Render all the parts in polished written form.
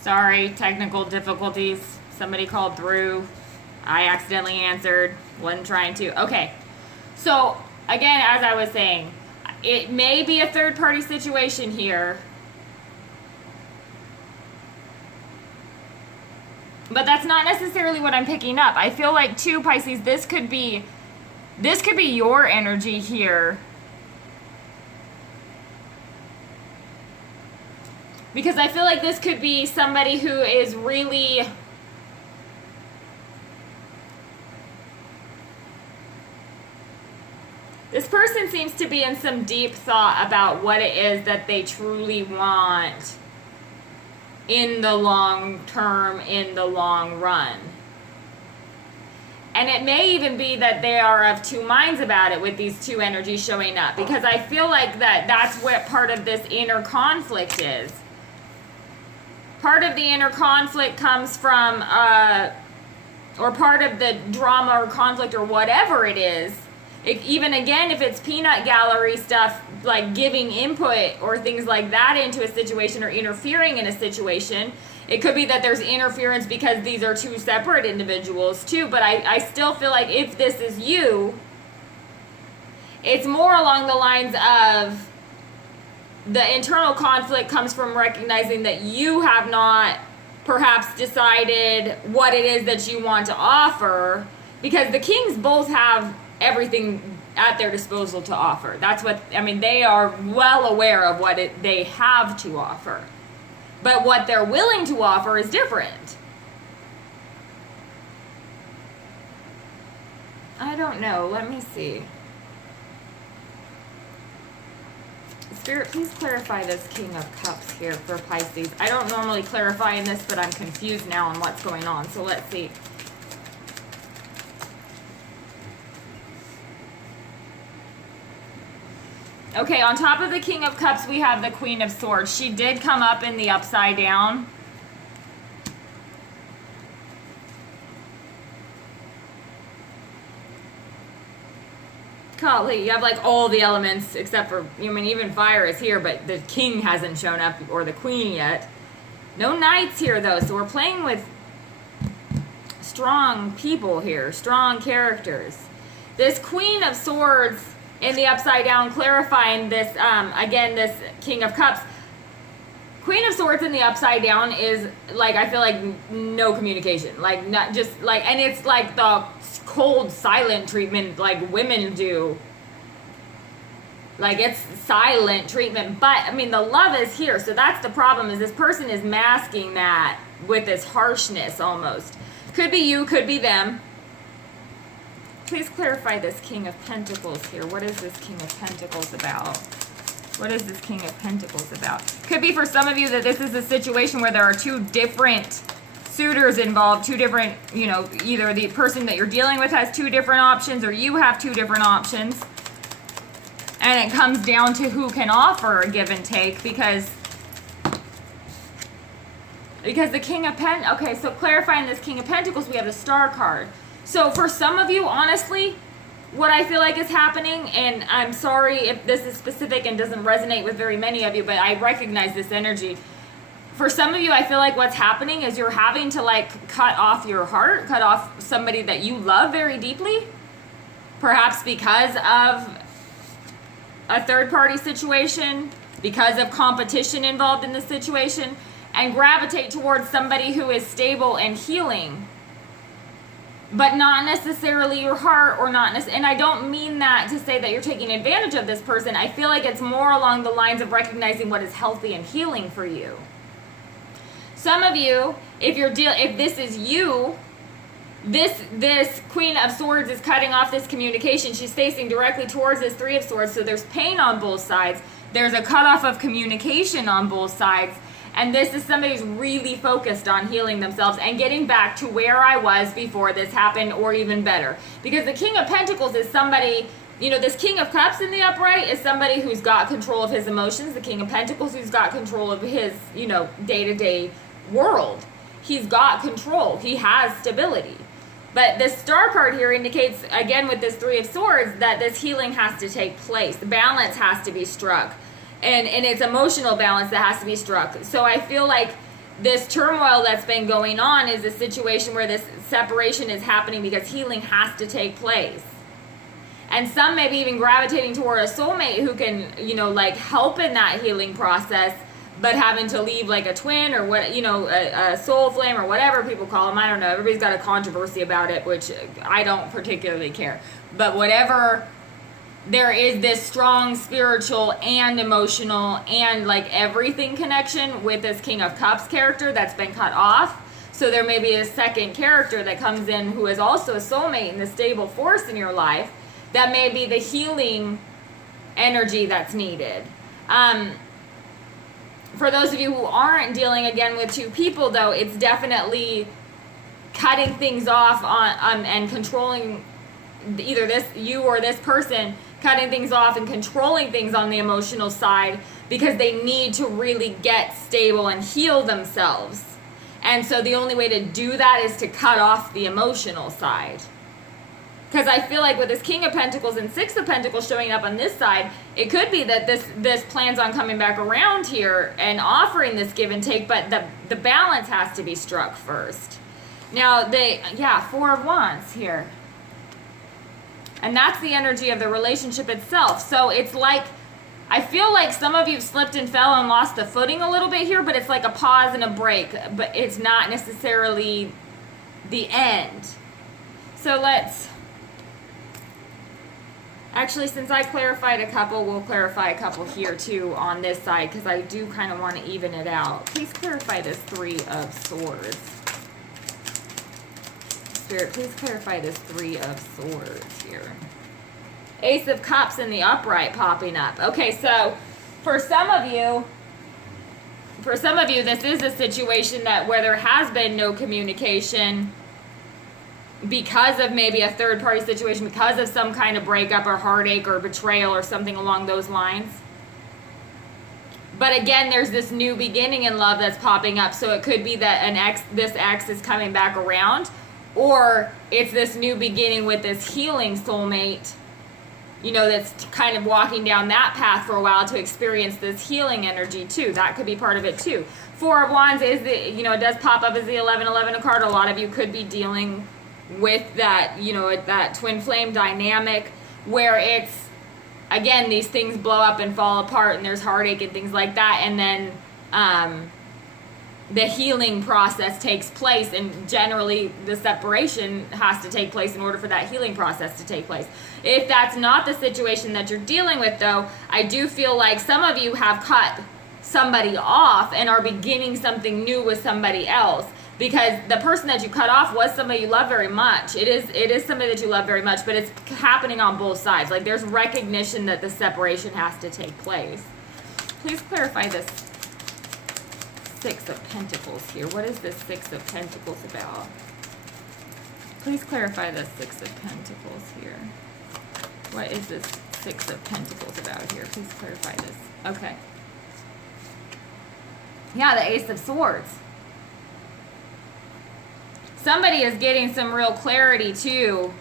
Sorry, technical difficulties. Somebody called through. I accidentally answered. Wasn't trying to. Okay. So, again, as I was saying, it may be a third-party situation here. But that's not necessarily what I'm picking up. I feel like, too, Pisces, this could be your energy here. Because I feel like this could be somebody who is really... This person seems to be in some deep thought about what it is that they truly want in the long term, in the long run. And it may even be that they are of two minds about it with these two energies showing up. Because I feel like that's what part of this inner conflict is. Part of the inner conflict comes from, or part of the drama or conflict or whatever it is, even again, if it's peanut gallery stuff, like giving input or things like that into a situation or interfering in a situation, it could be that there's interference because these are two separate individuals too. But I still feel like if this is you, it's more along the lines of the internal conflict comes from recognizing that you have not perhaps decided what it is that you want to offer, because the kings both have everything at their disposal to offer. That's what, I mean, they are well aware of what they have to offer. But what they're willing to offer is different. I don't know. Let me see. Spirit, please clarify this King of Cups here for Pisces. I don't normally clarify in this, but I'm confused now on what's going on. So let's see. Okay, on top of the King of Cups, we have the Queen of Swords. She did come up in the upside down. Golly, you have like all the elements except for, I mean, even fire is here, but the king hasn't shown up, or the queen yet. No knights here though, so we're playing with strong people here, strong characters. This Queen of Swords in the upside down, clarifying this, again, this King of Cups. Queen of Swords in the upside down is like, I feel like no communication, like not just like, and it's like the cold silent treatment like women do, like it's silent treatment. But I mean, the love is here, so that's the problem, is this person is masking that with this harshness almost. Could be you, could be them. Please clarify this King of Pentacles here. What is this King of Pentacles about? What is this King of Pentacles about? Could be for some of you that this is a situation where there are two different suitors involved, two different, you know, either the person that you're dealing with has two different options or you have two different options. And it comes down to who can offer a give and take, because the King of Pentacles, okay, so clarifying this King of Pentacles, we have the Star card. So for some of you, honestly, what I feel like is happening, and I'm sorry if this is specific and doesn't resonate with very many of you, but I recognize this energy. For some of you, I feel like what's happening is you're having to like cut off your heart, cut off somebody that you love very deeply, perhaps because of a third-party situation, because of competition involved in the situation, and gravitate towards somebody who is stable and healing, but not necessarily your heart, or not and I don't mean that to say that you're taking advantage of this person. I feel like it's more along the lines of recognizing what is healthy and healing for you. Some of you, if this is you, this Queen of Swords is cutting off this communication. She's facing directly towards this Three of Swords, so there's pain on both sides. There's a cutoff of communication on both sides. And this is somebody who's really focused on healing themselves and getting back to where I was before this happened, or even better. Because the King of Pentacles is somebody, you know, this King of Cups in the upright is somebody who's got control of his emotions. The King of Pentacles who's got control of his, you know, day-to-day world. He's got control. He has stability. But this Star card here indicates, again with this Three of Swords, that this healing has to take place. The balance has to be struck. And it's emotional balance that has to be struck. So I feel like this turmoil that's been going on is a situation where this separation is happening because healing has to take place. And some may be even gravitating toward a soulmate who can, you know, like help in that healing process, but having to leave like a twin or what, you know, a soul flame or whatever people call them. I don't know. Everybody's got a controversy about it, which I don't particularly care. But whatever, there is this strong spiritual and emotional and like everything connection with this King of Cups character that's been cut off. So there may be a second character that comes in who is also a soulmate and the stable force in your life. That may be the healing energy that's needed. For those of you who aren't dealing again with two people, though, it's definitely cutting things off on and controlling either this you or this person, cutting things off and controlling things on the emotional side because they need to really get stable and heal themselves. And so the only way to do that is to cut off the emotional side. Because I feel like with this King of Pentacles and Six of Pentacles showing up on this side, it could be that this plans on coming back around here and offering this give and take, but the balance has to be struck first. Now, Four of Wands here. And that's the energy of the relationship itself. So it's like, I feel like some of you slipped and fell and lost the footing a little bit here, but it's like a pause and a break, but it's not necessarily the end. So actually, since I clarified a couple, we'll clarify a couple here too on this side because I do kind of want to even it out. Please clarify this Three of Swords. Spirit, please clarify this Three of Swords here. Ace of Cups in the upright popping up. Okay, so for some of you, this is a situation where there has been no communication because of maybe a third party situation, because of some kind of breakup or heartache or betrayal or something along those lines. But again, there's this new beginning in love that's popping up. So it could be that this ex is coming back around, or it's this new beginning with this healing soulmate, you know, that's kind of walking down that path for a while to experience this healing energy too. That could be part of it too. Four of Wands is it does pop up as the 11-11 card. A lot of you could be dealing with that, you know, that twin flame dynamic where it's, again, these things blow up and fall apart and there's heartache and things like that, and then the healing process takes place, and generally the separation has to take place in order for that healing process to take place. If that's not the situation that you're dealing with, though, I do feel like some of you have cut somebody off and are beginning something new with somebody else, because the person that you cut off was somebody you love very much. It is somebody that you love very much, but it's happening on both sides. Like, there's recognition that the separation has to take place. Please clarify this Six of Pentacles here. What is this Six of Pentacles about? Please clarify the Six of Pentacles here. What is this Six of Pentacles about here? Please clarify this. Okay. Yeah, the Ace of Swords. Somebody is getting some real clarity too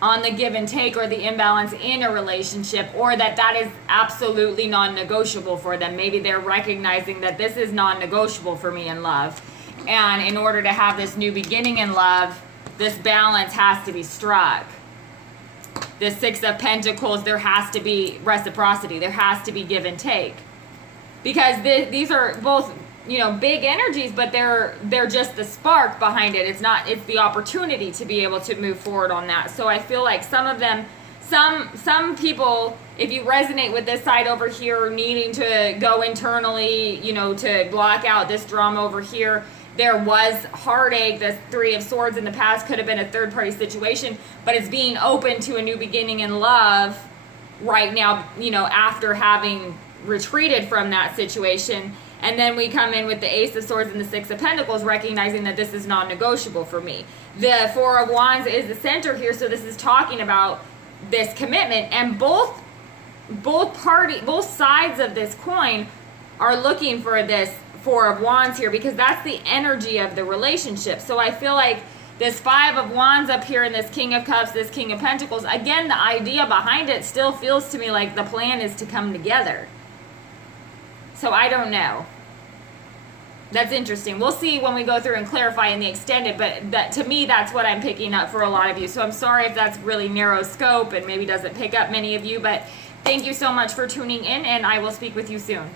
on the give and take or the imbalance in a relationship, or that is absolutely non-negotiable for them. Maybe they're recognizing that this is non-negotiable for me in love, and in order to have this new beginning in love, this balance has to be struck. The Six of Pentacles, there has to be reciprocity. There has to be give and take, because these are both, you know, big energies, but they're just the spark behind it. It's the opportunity to be able to move forward on that. So I feel like some of them, some people, if you resonate with this side over here, needing to go internally, you know, to block out this drama over here. There was heartache. The Three of Swords in the past could have been a third party situation, but it's being open to a new beginning in love right now, you know, after having retreated from that situation. And then we come in with the Ace of Swords and the Six of Pentacles, recognizing that this is non-negotiable for me. The Four of Wands is the center here, so this is talking about this commitment. And both sides of this coin are looking for this Four of Wands here, because that's the energy of the relationship. So I feel like this Five of Wands up here and this King of Cups, this King of Pentacles, again, the idea behind it still feels to me like the plan is to come together. So I don't know. That's interesting. We'll see when we go through and clarify in the extended, but that, to me, that's what I'm picking up for a lot of you. So I'm sorry if that's really narrow scope and maybe doesn't pick up many of you, but thank you so much for tuning in, and I will speak with you soon.